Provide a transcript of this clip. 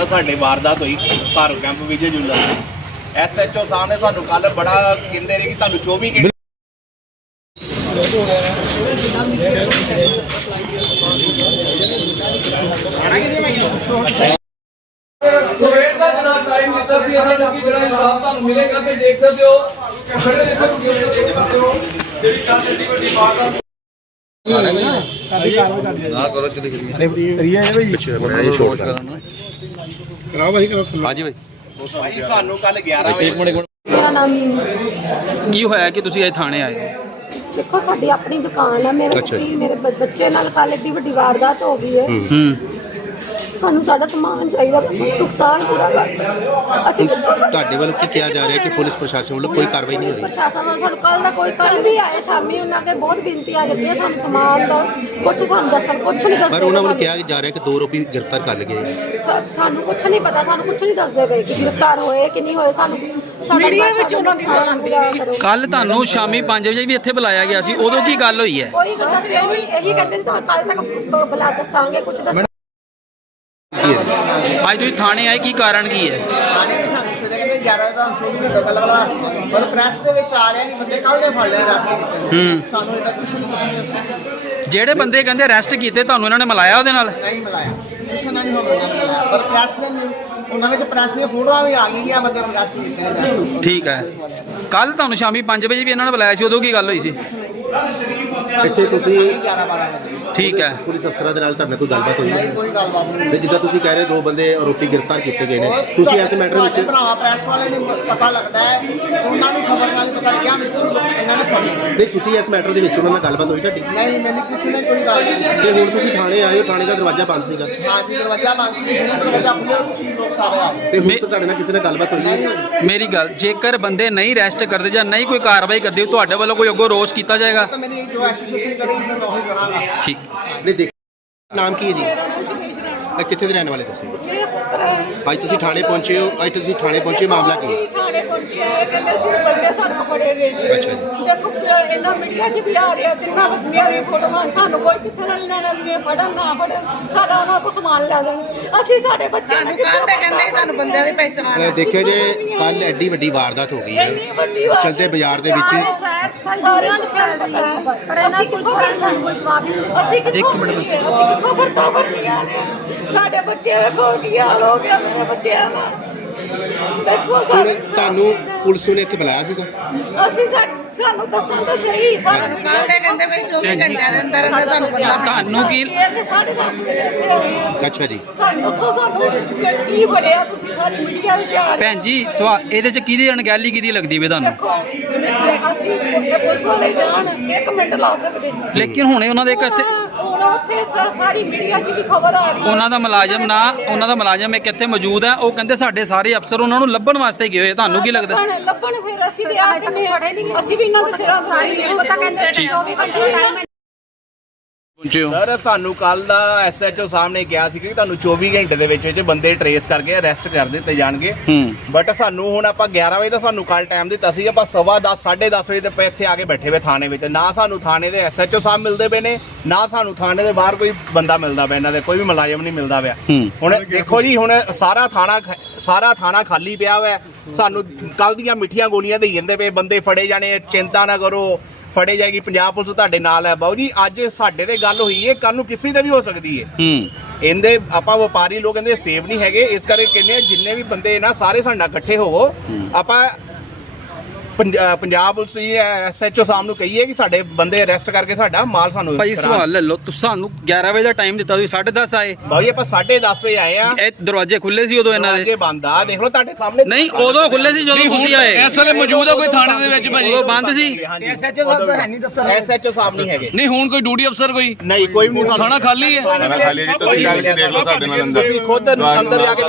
ਦਾ ਸਾਡੇ ਵਾਰਦਾਤ ਹੋਈ ਘਰ ਕੈਂਪ ਵਿਜੇ ਜੁਲਾ ਐਸਐਚਓ ਸਾਹਿਬ ਨੇ ਸਾਨੂੰ ਕੱਲ ਬੜਾ ਕਹਿੰਦੇ ਨੇ ਕਿ ਤੁਹਾਨੂੰ 24 ਘੰਟੇ ਸਵੇਰ ਦਾ ਟਾਈਮ ਦਿੱਤਾ ਸੀ ਇਹਨਾਂ ਨੂੰ ਕਿ ਜਿਹੜਾ ਇਨਸਾਫ ਤੁਹਾਨੂੰ ਮਿਲੇਗਾ ਤੇ ਦੇਖ ਸਕਦੇ ਹੋ। ਖੜੇ ਦੇਖੋ ਕਿਵੇਂ ਦੇਖ ਸਕਦੇ ਹੋ ਜਿਹੜੀ ਕੱਲ ਦੀ ਵੱਡੀ ਬਾਤ ਆ ਭਾਈ ਸਾਨੂੰ ਕੱਲ 11 ਵਜੇ। ਮੇਰਾ ਨਾਮ ਕੀ ਹੋਇਆ ਕਿ ਤੁਸੀਂ ਅੱਜ ਥਾਣੇ ਆਏ? ਹੋ? ਦੇਖੋ ਸਾਡੀ ਆਪਣੀ ਦੁਕਾਨ ਹੈ ਮੇਰੇ ਪਤੀ ਮੇਰੇ ਬ- ਬੱਚੇ ਨਾਲ ਕੱਲ ਏਡੀ ਵੱਡੀ ਵਾਰਦਾਤ ਹੋ ਗਈ ਹੈ। ਹੂੰ। ਸਾਨੂੰ ਸਾਡਾ ਸਮਾਨ ਚਾਹੀਦਾ ਬਸ ਸਾਨੂੰ ਨੁਕਸਾਨ ਪੂਰਾ ਕਰ ਅਸੀਂ ਕਿੱਥੋਂ ਤੁਹਾਡੇ ਵੱਲੋਂ ਕੀ ਕਿਹਾ ਜਾ ਰਿਹਾ ਕਿ ਪੁਲਿਸ ਪ੍ਰਸ਼ਾਸਨ ਵੱਲੋਂ ਕੋਈ ਕਾਰਵਾਈ ਨਹੀਂ ਹੋਈ? ਪ੍ਰਸ਼ਾਸਨ ਵੱਲੋਂ ਸਾਨੂੰ ਕੱਲ ਦਾ ਕੋਈ ਕੱਲ ਵੀ ਆਏ ਸ਼ਾਮੀ ਉਹਨਾਂ ਕੇ ਬਹੁਤ ਬੇਨਤੀਆਂ ਕੀਤੀਆਂ ਸਾਨੂੰ ਸਮਾਨ ਦਾ। ਕੁਝ ਸਾਨੂੰ ਦੱਸਣ ਕੁਝ ਨਹੀਂ ਦੱਸਦੇ ਪਰ ਉਹਨਾਂ ਵੱਲੋਂ। ਕਿਹਾ ਜਾ ਰਿਹਾ ਕਿ ਦੋ ਆਰੋਪੀ ਗ੍ਰਿਫਤਾਰ ਕਰ ਲਏ ਸਾ- ਸਾਨੂੰ ਕੁਝ ਨਹੀਂ ਪਤਾ ਸਾਨੂੰ ਕੁਝ ਨਹੀਂ ਦੱਸਦੇ ਪਏ ਕਿ ਗ੍ਰਿਫਤਾਰ ਹੋਏ ਕਿ ਨਹੀਂ ਹੋਏ। ਸਾਨੂੰ ਮੀਡੀਆ ਵਿੱਚ ਉਹਨਾਂ ਦੀ ਕਰੋ। ਕੱਲ ਤੁਹਾਨੂੰ ਸ਼ਾਮੀ 5 ਵਜੇ ਵੀ ਇੱਥੇ ਬੁਲਾਇਆ ਗਿਆ ਸੀ। ਉਦੋਂ ਕੀ ਗੱਲ ਹੋਈ ਹੈ? ਕੋਈ ਗੱਲ ਦੱਸਿਆ ਨਹੀਂ ਇਹੀ ਕਹਿੰਦੇ ਸੀ ਤੁਹਾਨੂੰ ਕੱਲ ਤੱਕ ਬ- ਬੁਲਾ ਦੱਸਾਂਗੇ ਕੁਝ ਦੱਸ ਅੱਜ ਤੁਸੀਂ ਥਾਣੇ ਆਏ ਕੀ ਕਾਰਨ ਕੀ ਹੈ? ਆਣੇ ਵੀ ਸਾਨੂੰ ਸਵੇਰੇ ਕਹਿੰਦੇ 11 ਵਜੇ ਤੁਹਾਨੂੰ 24 ਘੰਟੇ ਪਹਿਲਾਂ ਪਹਿਲਾਂ ਦੱਸ ਪਰ ਪ੍ਰੈਸ ਦੇ ਵਿੱਚ ਆ ਰਿਹਾ ਕਿ ਬੰਦੇ ਕੱਲ ਦੇ ਫੜ ਲਿਆ ਰਾਸਤੇ ਕੀਤੇ ਸਾਨੂੰ ਇਹਦਾ ਕੁਝ ਨਹੀਂ ਕੁਝ ਨਹੀਂ ਦੱਸਿਆ। ਜਿਹੜੇ ਬੰਦੇ ਕਹਿੰਦੇ ਅਰੈਸਟ ਕੀਤੇ ਤੁਹਾਨੂੰ ਇਹਨਾਂ ਨੇ ਮਿਲਾਇਆ ਉਹਦੇ ਨਾਲ? ਨਹੀਂ ਮਿਲਾਇਆ। ਕਿਸੇ ਨਾਲ ਨਹੀਂ ਹੋਣਾ ਉਹਨਾਂ ਨੇ ਮਿਲਾਇਆ। ਪਰ ਪ੍ਰੈਸ ਨੇ ਨਹੀਂ ਉਹਨਾਂ ਵਿੱਚ ਪ੍ਰੈਸ ਦੀਆਂ ਫੋਟੋਆਂ ਵੀ ਆ ਗਈਆਂ ਬੰਦੇ ਪ੍ਰੈਸ ਕੀਤੇ ਨੇ ਪ੍ਰੈਸ ਠੀਕ ਹੈ। ਕੱਲ ਤੁਹਾਨੂੰ ਸ਼ਾਮੀ 5 ਵਜੇ ਵੀ ਇਹਨਾਂ ਨੇ ਬੁਲਾਇਆ ਸੀ ਉਦੋਂ ਕੀ ਗੱਲ ਹੋਈ ਸੀ? ਇੱਥੇ ਤੁਸੀਂ 11 12 ਵਜੇ ਠੀਕ ਹੈ। ਪੁਲਿਸ ਅਫਸਰਾਂ ਦੇ ਨਾਲ ਤੁਹਾਡੇ ਨਾਲ ਕੋਈ ਗੱਲਬਾਤ ਹੋਈ ਨਹੀਂ ਕੋਈ ਗੱਲਬਾਤ ਨਹੀਂ ਤੇ ਜਿੱਦਾਂ ਤੁਸੀਂ ਕਹਿ ਰਹੇ ਦੋ ਬੰਦੇ ਆਰੋਪੀ ਗ੍ਰਿਫਤਾਰ ਕੀਤੇ ਗਏ ਨੇ। ਤੁਸੀਂ ਇਸ ਮੈਟਰ ਵਿੱਚ ਭਰਾਵਾ ਪ੍ਰੈਸ ਵਾਲੇ ਨੂੰ ਪਤਾ ਲੱਗਦਾ ਹੈ। ਉਹਨਾਂ ਦੀ ਖਬਰ ਨਾਲ ਹੀ ਪਤਾ ਲੱਗਿਆ ਲੋਕ ਇਹਨਾਂ ਨੇ ਫੜੇ ਨੇ ਨਹੀਂ ਤੁਸੀਂ ਇਸ ਮੈਟਰ ਦੇ ਵਿੱਚ ਉਹਨਾਂ ਨਾਲ ਗੱਲਬਾਤ ਹੋਈ ਤੁਹਾਡੀ? ਨਹੀਂ ਮੈਨੂੰ ਕਿਸੇ ਨੇ ਕੋਈ ਗੱਲ ਨਹੀਂ ਕੀਤੀ। ਤੇ ਹੁਣ ਤੁਸੀਂ ਥਾਣੇ ਆਏ ਹੋ ਥਾਣੇ ਦਾ ਦਰਵਾਜ਼ਾ ਬੰਦ ਸੀਗਾ। ਹਾਂ ਜੀ ਦਰਵਾਜ਼ਾ ਬੰਦ ਸੀ ਹੁਣ ਦਰਵਾਜ਼ਾ ਖੁੱਲ੍ਹਾ ਤੁਸੀਂ ਲੋਕ ਸਾਰੇ ਆ ਗਏ ਤੇ ਹੁਣ ਤੁਹਾਡੇ ਨਾਲ ਕਿਸੇ ਨਾਲ ਗੱਲਬਾਤ ਹੋਈ ਹੈ ਮੇਰੀ ਗੱਲ ਜੇਕਰ ਬੰਦੇ ਨਹੀਂ ਅਰੈਸਟ ਕਰਦੇ ਜਾਂ ਨਹੀਂ ਕੋਈ ਕਾਰਵਾਈ ਕਰਦੇ ਤੁਹਾਡੇ ਵੱਲੋਂ ਕੋਈ ਅੱਗੋਂ ਰੋਸ ਕੀਤਾ ਜਾਏਗਾ? ਤਾਂ ਮੇਰੀ ਜੋ ਐਸੋਸੀਏਸ਼ਨ ਕਰੇਗੀ ਮੈਂ ਉਹੀ ਕਰਾਂਗਾ। ਠੀਕ। ਨਹੀਂ ਦੇਖ ਨਾਮ ਕੀ ਹੈ ਜੀ? ਇਹ ਕਿੱਥੇ ਦੇ ਰਹਿਣ ਵਾਲੇ ਤੁਸੀਂ? ਮੇਰਾ ਪੁੱਤਰ ਹੈ। ਅੱਜ ਤੁਸੀਂ ਥਾਣੇ ਪਹੁੰਚੇ ਹੋ ਅੱਜ ਤੁਸੀਂ ਥਾਣੇ ਪਹੁੰਚੇ ਮਾਮਲਾ ਕੀ ਹੈ? ਅਸੀਂ ਥਾਣੇ ਪਹੁੰਚੇ ਆ, ਕਹਿੰਦੇ ਸੀ ਬੰਦੇ ਸਾਡੇ ਕੋਲ ਫੜੇ ਗਏ ਅੱਛਾ ਜੀ। ਦੇਖੋ ਸ- ਇਹਨਾਂ ਮੀਡੀਆ 'ਚ ਵੀ ਆ ਰਿਹਾ ਤਿੰਨਾਂ ਬੰਦਿਆਂ ਦੀ ਫੋਟੋਆਂ ਸਾਨੂੰ ਕੋਈ ਕਿਸੇ ਨਾਲ ਲੈਣਾ ਨਹੀਂ ਫੜਨ ਨਾ ਫੜਨ ਸਾਡਾ ਉਹਨਾਂ ਕੋਲ ਸਮਾਨ ਲੈ ਦੇਣ ਅਸੀਂ ਸਾਡੇ ਬੱਚਿਆਂ ਨੂੰ ਕੱਲ ਤੇ ਕਹਿੰਦੇ ਸਾਨੂੰ ਬੰਦਿਆਂ ਦੀ ਪਹਿਚਾਣ ਇਹ ਦੇਖਿਓ ਜੇ ਕੱਲ ਐਡੀ ਵੱਡੀ ਵਾਰਦਾਤ ਹੋ ਗਈ ਹੈ ਇੰਨੀ ਵੱਡੀ ਵਾਰ ਚਲਦੇ ਬਾਜ਼ਾਰ ਦੇ ਵਿੱਚ ਸ਼ਾਇਦ ਸਾਰਿਆਂ ਨੂੰ ਫੈਲ ਰਹੀ ਹੈ। ਪਰ ਇਹਨਾਂ ਪੁਲਿਸ ਵਾਲਿਆਂ ਨੇ ਸਾਨੂੰ ਕੋਈ ਜਵਾਬ ਨਹੀਂ। ਦਿੱਤਾ ਅਸੀਂ ਕਿੱਥੋਂ ਕਰੀਏ? ਅਸੀਂ ਕਿੱਥੋਂ ਵਰਤਾ ਵਰਨੀਆਂ ਨੇ। ਸਾਡੇ ਬੱਚੇ ਵੇਖੋ ਕੀ ਹਾਲ ਹੋ ਗਿਆ ਮੇਰੇ ਬੱਚਿਆਂ ਦਾ। ਹੁਣ ਤੁਹਾਨੂੰ ਪੁਲਿਸ ਨੇ ਇੱਥੇ ਬੁਲਾਇਆ ਸੀਗਾ। ਅਸੀਂ ਸਾ- ਸਾਨੂੰ ਦੱਸਣ ਤਾਂ ਸਹੀ ਸਾਨੂੰ ਕੱਲ ਦੇ ਕਹਿੰਦੇ ਵੀ 24 ਘੰਟਿਆਂ ਦੇ ਅੰਦਰ ਅੰਦਰ ਤੁਹਾਨੂੰ ਪਤਾ ਤੁਹਾਨੂੰ ਕੀ- ਸਾਡੇ 10 ਵਜੇ ਇੱਥੇ ਆਏ ਹਾਂ ਅਸੀਂ। ਅੱਛਾ ਜੀ। ਸਾਨੂੰ ਦੱਸੋ ਸਾਨੂੰ ਕਿ ਕੀ ਬਣਿਆ ਤੁਸੀਂ ਸਾਰੀ ਮੀਡੀਆ ਵਿੱਚ ਆ ਰਹੇ ਭੈਣ ਜੀ ਸਵਾ ਇਹਦੇ ਚ ਕਿਹਦੀ ਅਣਗਹਿਲੀ ਕਿਹਦੀ ਲੱਗਦੀ ਵੇ ਤੁਹਾਨੂੰ? ਦੇਖੋ ਅਸੀਂ ਇਹ ਪੁਲਿਸ ਵਾਲੇ ਜਾਣ ਇੱਕ ਮਿੰਟ ਲਾ ਸਕਦੇ ਲੇਕਿਨ ਹੁਣੇ ਉਹਨਾਂ ਦੇ ਇੱਕ ਇੱਥੇ ਹੁਣ ਉੱਥੇ ਸਾ- ਸਾਰੀ ਮੀਡੀਆ 'ਚ ਵੀ ਖਬਰ ਆ ਰਹੀ ਹੈ। ਉਹਨਾਂ ਦਾ ਮੁਲਾਜ਼ਮ ਨਾ ਉਹਨਾਂ ਦਾ ਮੁਲਾਜ਼ਮ ਇੱਕ ਇੱਥੇ ਮੌਜੂਦ ਹੈ। ਉਹ ਕਹਿੰਦੇ ਸਾਡੇ ਸਾਰੇ ਅਫਸਰ ਉਹਨਾਂ ਨੂੰ ਲੱਭਣ ਵਾਸਤੇ ਗਏ ਹੋਏ ਤੁਹਾਨੂੰ ਕੀ ਲੱਗਦਾ? ਲੱਭਣ ਲੱਭਣ ਫਿਰ ਅਸੀਂ ਤੇ ਆ ਕੇ ਨਹੀਂ ਅਸੀਂ ਵੀ ਇਹਨਾਂ ਦੇ ਸਿਰਾਂ ਸਾਰੀ ਪਤਾ ਕਹਿੰਦੇ 24 ਘੰਟੇ ਸਰ ਸਾਨੂੰ ਕੱਲ ਦਾ ਐਸਐਚਓ ਸਾਹਿਬ ਨੇ ਕਿਹਾ ਸੀ ਕਿ ਤੁਹਾਨੂੰ 24 ਘੰਟੇ ਦੇ ਵਿੱਚ ਵਿੱਚ ਬੰਦੇ ਟਰੇਸ ਕਰਕੇ ਅਰੈਸਟ ਕਰ ਦਿੱਤੇ ਜਾਣਗੇ। ਬਟ ਸਾਨੂੰ ਹੁਣ ਆਪਾਂ 11 ਵਜੇ ਦਾ ਸਾਨੂੰ ਕੱਲ ਟਾਈਮ ਦਿੱਤਾ ਸੀ ਆਪਾਂ ਸਵਾ 10 10:30 ਵਜੇ ਤੇ ਇੱਥੇ ਆ ਕੇ ਬੈਠੇ ਹੋਏ ਥਾਣੇ ਵਿੱਚ। ਨਾ ਸਾਨੂੰ ਥਾਣੇ ਦੇ ਐਸਐਚਓ ਸਾਹਿਬ ਮਿਲਦੇ ਪਏ ਨੇ ਨਾ ਸਾਨੂੰ ਥਾਣੇ ਦੇ ਬਾਹਰ ਕੋਈ ਬੰਦਾ ਮਿਲਦਾ ਪਿਆ ਇਹਨਾਂ ਦੇ ਕੋਈ ਵੀ ਮੁਲਾਜ਼ਮ ਨਹੀਂ ਮਿਲਦਾ ਪਿਆ। ਹੁਣ ਦੇਖੋ ਜੀ ਹੁਣ ਸਾਰਾ ਥਾਣਾ ਸਾਰਾ ਥਾਣਾ ਖਾਲੀ ਪਿਆ ਹੋਇਆ। ਸਾਨੂੰ ਕੱਲ ਦੀਆਂ ਮਿੱਠੀਆਂ ਗੋਲੀਆਂ ਦੇਈ ਜਾਂਦੇ ਪਏ ਬੰਦੇ ਫੜੇ ਜਾਣੇ ਚਿੰਤਾ ਨਾ ਕਰੋ। ਫੜੇ ਜਾਏਗੀ ਪੰਜਾਬ ਪੁਲਿਸ ਤੁਹਾਡੇ ਨਾਲ ਹੈ। ਬਾਊ ਜੀ ਅੱਜ ਸਾਡੇ ਤੇ ਗੱਲ ਹੋਈ ਹੈ ਕੱਲ ਨੂੰ ਕਿਸੇ ਤੇ ਵੀ ਹੋ ਸਕਦੀ ਹੈ ਹੂੰ। ਇਹਦੇ ਆਪਾਂ ਵਪਾਰੀ ਲੋਕ ਕਹਿੰਦੇ ਸੇਵ ਨਹੀਂ ਹੈਗੇ ਇਸ ਕਰਕੇ ਕਹਿੰਦੇ ਆ ਜਿੰਨੇ ਵੀ ਬੰਦੇ ਨਾ ਸਾਰੇ ਸਾਡੇ ਨਾਲ ਇਕੱਠੇ ਹੋਵੋ। ਆਪਾਂ ਪੰਜ- ਪੰਜਾਬ ਪੁਲਿਸ ਜੀ ਐਸਐਚਓ ਸਾਹਿਬ ਨੂੰ ਕਹੀਏ ਕਿ ਸਾਡੇ ਬੰਦੇ ਅਰੈਸਟ ਕਰਕੇ ਸਾਡਾ ਮਾਲ ਸਾਨੂੰ ਭਾਈ। ਸਵਾਲ ਲੈ ਲਓ ਤੁਸੀਂ ਸਾਨੂੰ 11 ਵਜੇ ਦਾ ਟਾਈਮ ਦਿੱਤਾ ਤੁਸੀਂ 10:30 ਆਏ। ਬਾਊ ਜੀ ਆਪਾਂ 10:30 ਵਜੇ ਆਏ ਆ। ਇਹ ਦਰਵਾਜ਼ੇ ਖੁੱਲੇ ਸੀ ਉਦੋਂ ਇਹਨਾਂ ਦੇ। ਅੱਗੇ ਬੰਦ ਆ ਦੇਖ ਲਓ ਤੁਹਾਡੇ ਸਾਹਮਣੇ ਨਹੀਂ ਉਦੋਂ ਖੁੱਲੇ ਸੀ ਜਦੋਂ ਤੁਸੀਂ ਆਏ। ਇਸ ਵੇਲੇ ਮੌਜੂਦ ਹੈ ਕੋਈ ਥਾਣੇ ਦੇ ਵਿੱਚ ਭਾਜੀ? ਉਦੋਂ ਬੰਦ ਸੀ। ਐਸਐਚਓ ਸਾਹਿਬ ਤਾਂ ਹੈ ਨਹੀਂ ਦਫਤਰ ਐਸਐਚਓ ਸਾਹਿਬ ਨਹੀਂ ਹੈਗੇ। ਨਹੀਂ ਹੁਣ ਕੋਈ ਡਿਊਟੀ ਅਫਸਰ ਕੋਈ? ਨਹੀਂ ਕੋਈ ਵੀ ਨਹੀਂ ਥਾਣਾ ਖਾਲੀ ਹੈ। ਖਾਣਾ ਖਾਲੀ ਹੈ ਜੀ, ਤੁਸੀਂ ਜਾ ਕੇ ਦੇਖ ਲਓ ਸਾਡੇ ਨਾਲ ਅੰਦਰ। ਤੁਸੀਂ ਖੁਦ ਅੰਦਰ ਜਾ ਕੇ